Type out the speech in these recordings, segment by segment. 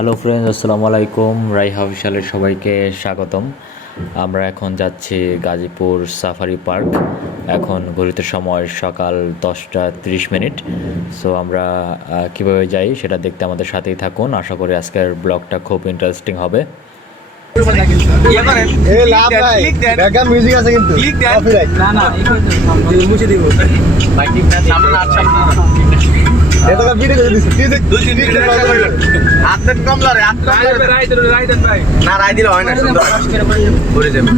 Hello friends আসসালামু আলাইকুম। রাইহা অফিসিয়ালের সবাইকে স্বাগতম। আমরা এখন যাচ্ছি গাজীপুর সাফারি পার্ক। এখন ঘড়িতে সময় সকাল দশটা তিরিশ মিনিট। সো আমরা কীভাবে যাই সেটা দেখতে আমাদের সাথেই থাকুন। আশা করি আজকের ব্লগটা খুব ইন্টারেস্টিং হবে। ইয়ে মিউজিক আছে কিন্তু। না না। না না রাই দিলে হয় না সুন্দর। করে যাবে।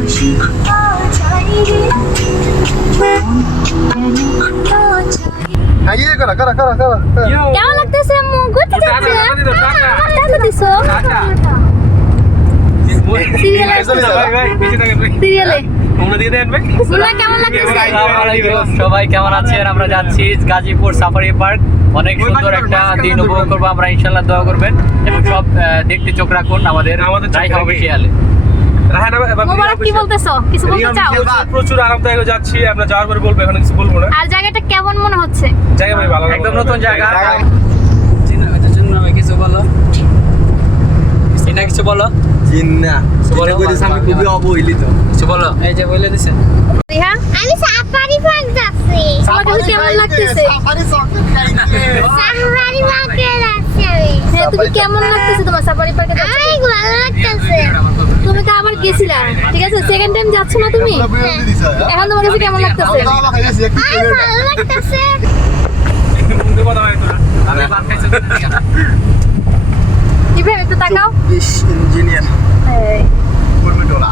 হ্যাঁ ইয়ে করো করো করো করো কেমন লাগতেছে আম্মু ঘুরতে যাচ্ছে টাকা দিছো সিরিয়ালে সিরিয়ালে মুন্না কেমন লাগতেছে সবাই কেমন আছেন? আমরা যাচ্ছি গাজীপুর সাফারি পার্ক অনেক সুন্দর একটা দিন উপভোগ করব। আমরা ইনশাল্লাহ দোয়া করবেন এবং সব দেখতে চোখ রাখুন। আমাদের আমাদের অফিসিয়ালে কি বলতেছো? কিছু বলতে চাও? প্রচুর আরামদায়ক যাচ্ছি। আমরা যাওয়ার পরে বলব এখন কিছু বলব না। আর জায়গাটা কেমন মনে হচ্ছে? জায়গা ভাই ভালো একদম নতুন জায়গা। কিছু বলো। এটা কিছু বলো। জিন্না। বলো, এটা আমি খুবই অবহেলিত। কিছু বলো এই যে বলে দিছেন আমি সাফারি পার্ক যাচ্ছি। তোমার কেমন লাগতেছে? সাফারি সকেট গাড়ি সাফারি পার্কে যাচ্ছি আমি। হ্যাঁ তুমি কেমন লাগতেছে তোমার সাফারি পার্কে যাচ্ছ? অনেক ভালো লাগতেছে। তুমি তো আবার গেছিলা ঠিক আছে? সেকেন্ড টাইম যাচ্ছ না তুমি? এখন তোমার কাছে কেমন লাগতেছে? ভালো লাগতেছে। মুখে কথা হয় তোরা। ইভেন একটু তাকাও। ইঞ্জিনিয়ার। এই। কুর্মিটোলা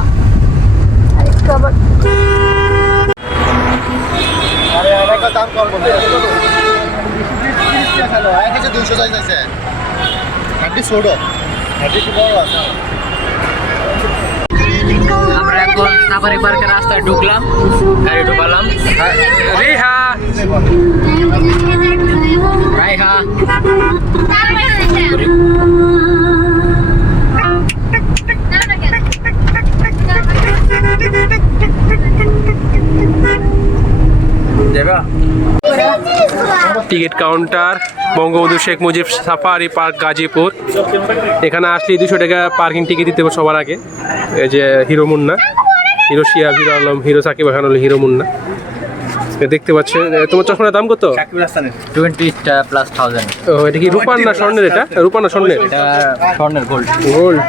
আরেকটু আবার আরে দাম দুইশো সাইজ আছে হাড্ডি ছোট। হাড্ডি কি বড় আছে। আমরা এখন সাফারি পার্কের রাস্তায় ঢুকলাম গাড়ি ঢুকালাম। Riha! Raiha ticket counter, Bangabandhu Sheikh Mujib safari park, Gazipur. এখানে আসলে দুশো টাকা পার্কিং টিকিট দিতে হবে সবার আগে। এই যে hero Munna, hero Shia hero Alam, hero Sakib হলো হিরো মুন্না। দেখতে পাচ্ছেন তোমার চশমার দাম কত? সাকিব হাসানের। প্লাস থাউজেন্ড ও এটা কি রূপার না স্বর্ণের এটা? রূপার না স্বর্ণের? স্বর্ণের গোল্ড গোল্ড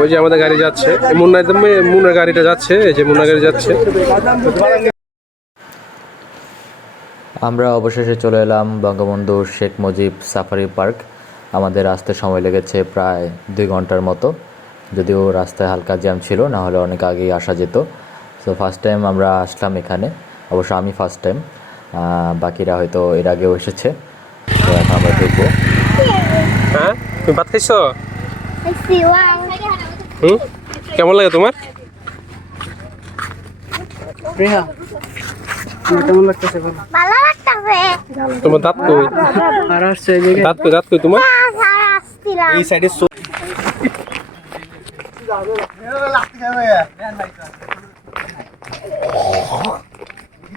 ওই যে আমাদের গাড়ি যাচ্ছে। মুন্না একদম মুন্নার গাড়িটা যাচ্ছে। এই যে মুন্না গাড়ি যাচ্ছে। আমরা অবশেষে চলে এলাম বঙ্গবন্ধু শেখ মুজিব সাফারি পার্ক। আমাদের আসতে সময় লেগেছে প্রায় দুই ঘণ্টার মতো। যদিও রাস্তায় হালকা জ্যাম ছিল না হলে অনেক আগেই আসা যেত। সো ফার্স্ট টাইম আমরা আসলাম এখানে। অবশ্য আমি ফার্স্ট টাইম বাকিরা হয়তো এর আগেও এসেছে তো এখন আমরা ঢুকবো হ্যাঁ তুমি ভাত খাইছো হুম কেমন লাগে তোমার ভালো লাগতেছে তোমার দাঁত কই দাঁত কই দাঁত কই তোমার এই সাইডে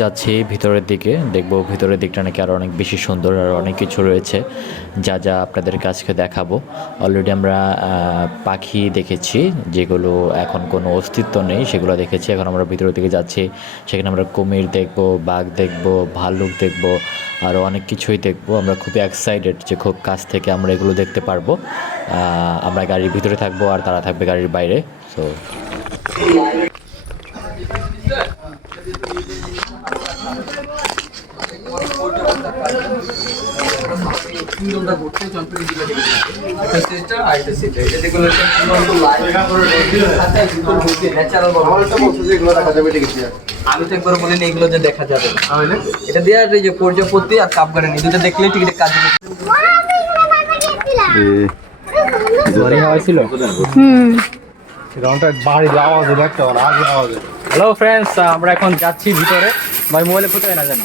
যাচ্ছি ভিতরের দিকে, দেখব ভিতরের দিকটা নাকি আরও অনেক বেশি সুন্দর আর অনেক কিছু রয়েছে। যা যা আপনাদের কাছকে দেখাবো। অলরেডি আমরা পাখি দেখেছি, যেগুলো এখন কোনো অস্তিত্ব নেই, সেগুলো দেখেছি। এখন আমরা ভিতরের দিকে যাচ্ছি, সেখানে আমরা কুমির দেখব, বাঘ দেখব, ভাল্লুক দেখব আরও অনেক কিছুই দেখব। আমরা খুবই এক্সাইটেড যে খুব কাছ থেকে আমরা এগুলো দেখতে পারব। আমরা গাড়ির ভিতরে থাকব আর তারা থাকবে গাড়ির বাইরে সো সুন্দরটা ঘুরতে চম্পি দিলে এটা সেটা আর এটা সেটা এটা দেখুন লাইট আচ্ছা ন্যাচারাল আমার একটা দেখা যাবে ঠিক আছে। আমি তো একবার বলিনি এগুলো যে দেখা যাবে এটা দেওয়ার এই যে প্রজাপতি আর কাপ গার্ডেন এই দুটো দেখলে কাজ হুম। একটা আওয়াজ হ্যালো ফ্রেন্ডস আমরা এখন যাচ্ছি ভিতরে। ভাই মোবাইলে কোথায় না জানো?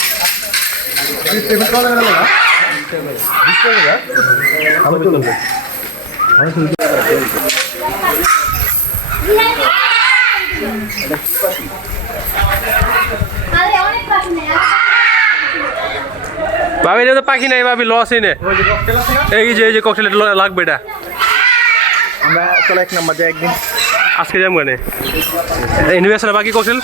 আরে অনেক পাখি নেই ভাবি এটা তো পাখি নাই ভাবি লস এনে। এই যে এই যে ককটেল লাগবে এটা। আমরা চলো এক নাম্বার যাই একদিন। আজকে যাম গানে ইনভেস্টার বাকি ককটেল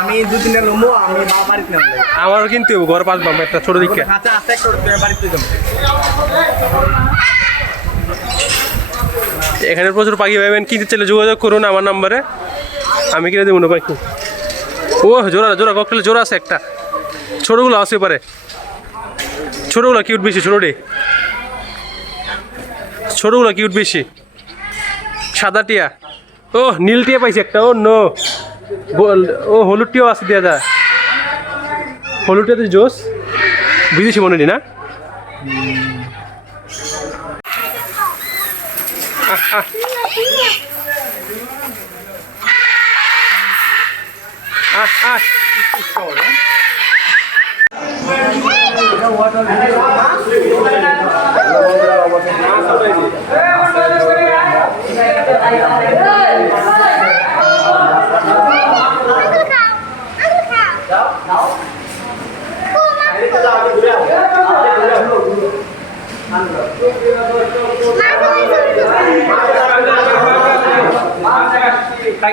আমি দু তিনটা লম্বো আমি বাবা বাড়িতে নাম আমারও কিনতে হবে ঘর পাঁচ বাম একটা ছোট দিকে খাঁচা আছে একটা বাড়িতে যাব। এখানে প্রচুর পাখি পাবেন কিনতে চাইলে যোগাযোগ করুন আমার নাম্বারে। আমি কিনে দেবো না পাখি ও জোড়া জোড়া ককটেল জোড়া আছে একটা। ছোটোগুলো আসতে পারে ছোটোগুলো কিউট বেশি ছোটোটি। ছোটোগুলো কিউট বেশি। সাদা টিয়া। ও নীল টিয়া পাইছে একটা ও নো ও হলুদ টিয়াও আছে দেওয়া যায়। হলুদ টিয়াতে জোস বিদেশি মনে নি?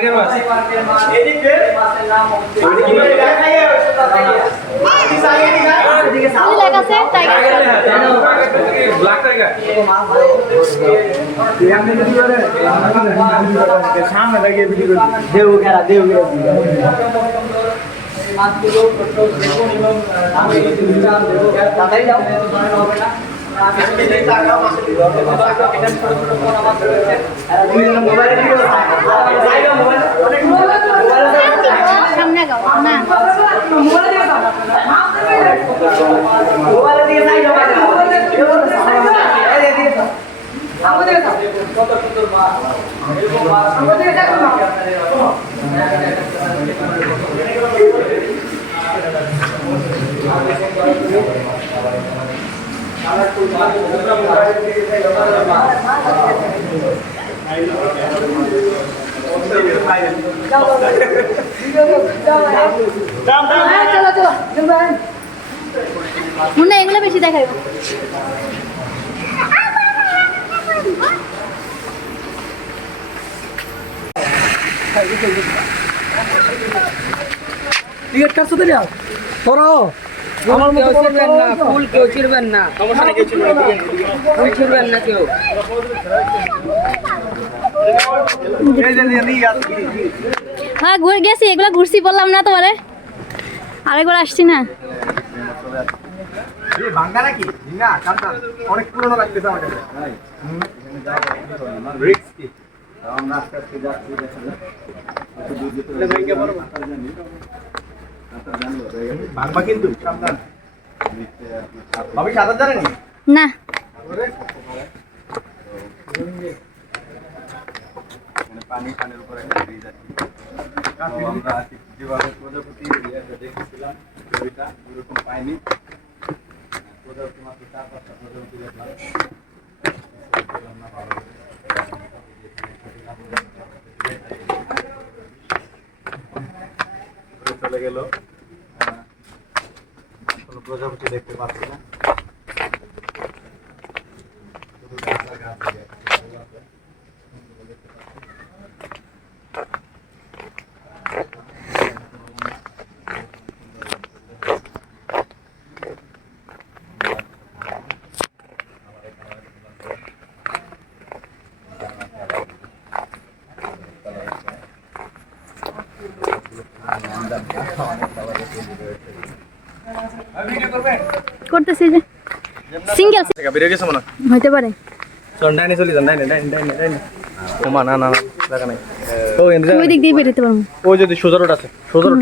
টাইগার মাছ। Tiger black tiger. সামনে লাগিয়ে করছি দেউ খেলা দেউ সামনে গাও না মুন্না এগুলো বেশি দেখাই টিকিট কাটছো তো করো আমার মতো ছিড়বেন না ফুল কেউ ছিড়বেন না। সমস্যা নেই কেউ ছিড়বেন না ফুল ছিড়বেন না কেউ। হ্যাঁ ঘুরে গেছি এগুলো ঘুরছি বললাম না তোমারে। আরেকবার আসছি না। ভাঙ্গা নাকি? না অনেক পুরনো লাগতেছে আমার কাছে। ভাঙবা কিন্তু সাবধান। ভাবি সাঁতার জানেনি না? পানি পানির উপরে একটা ব্রিজ আছে তো আমরা যেভাবে প্রজাপতি ইয়েতে দেখেছিলাম ছবিটা ওরকম পাইনি। প্রজাপতি মাত্র চার পাঁচটা প্রজাপতি দেখলাম। দেখলাম ভালো করে। ঘুরে চলে গেল। কোনো প্রজাপতি দেখতে পাচ্ছি না। করতেছি যে। সিঙ্গেল বেরিয়ে গেছে মনে হইতে পারে। চল ডাইনে চলি যান ডাইনে ডাইনে ডাইনে ডাইনে। ওমা না না না জায়গা নাই। ও ওই দিক দিয়ে বেরোতে পারব। ও যদি সোজা রোড আছে সোজা রোড।